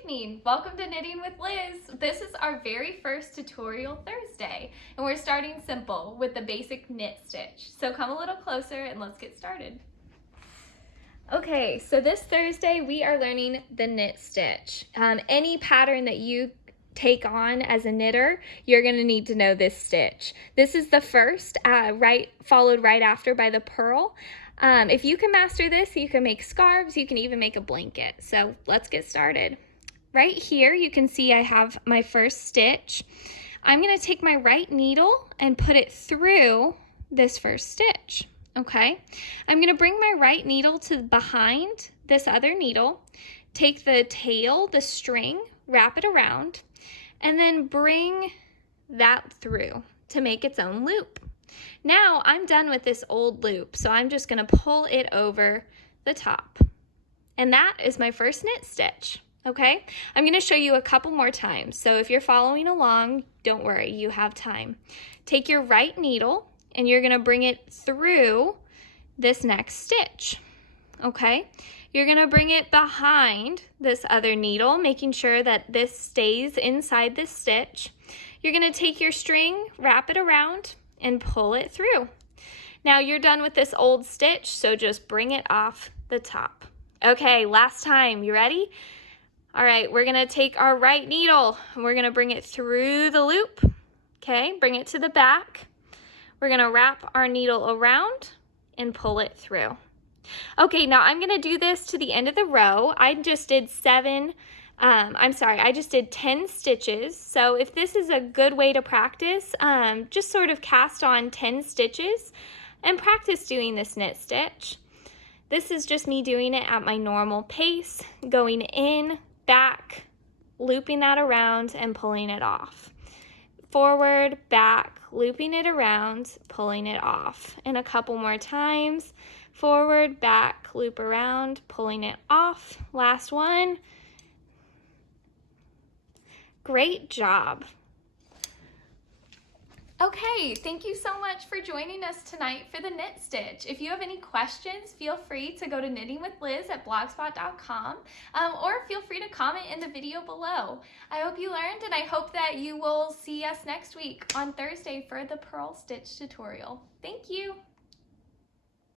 evening. Welcome to Knitting with Liz. This is our very first tutorial Thursday, and we're starting simple with the basic knit stitch. So come a little closer and let's get started. Okay, so this Thursday we are learning the knit stitch. Any pattern that you take on as a knitter, you're going to need to know this stitch. This is the first, followed right after by the purl. If you can master this, you can make scarves, you can even make a blanket. So let's get started. Right here, you can see I have my first stitch. I'm going to take my right needle and put it through this first stitch. Okay, I'm going to bring my right needle to behind this other needle, take the tail, the string, wrap it around, and then bring that through to make its own loop. Now I'm done with this old loop, so I'm just going to pull it over the top. And that is my first knit stitch. Okay, I'm going to show you a couple more times. So if you're following along, don't worry, you have time. Take your right needle and you're going to bring it through this next stitch. Okay, you're going to bring it behind this other needle, making sure that this stays inside this stitch. You're going to take your string, wrap it around, and pull it through. Now you're done with this old stitch, so just bring it off the top. Okay, last time, you ready? All right, we're gonna take our right needle and we're gonna bring it through the loop. Okay, bring it to the back. We're gonna wrap our needle around and pull it through. Okay, now I'm gonna do this to the end of the row. I just did 10 stitches. So if this is a good way to practice, just sort of cast on 10 stitches and practice doing this knit stitch. This is just me doing it at my normal pace, going in, back, looping that around and pulling it off. Forward, back, looping it around, pulling it off. And a couple more times. Forward, back, loop around, pulling it off. Last one. Great job. Okay, thank you so much for joining us tonight for the knit stitch. If you have any questions, feel free to go to knittingwithliz@blogspot.com or feel free to comment in the video below. I hope you learned, and I hope that you will see us next week on Thursday for the purl stitch tutorial. Thank you.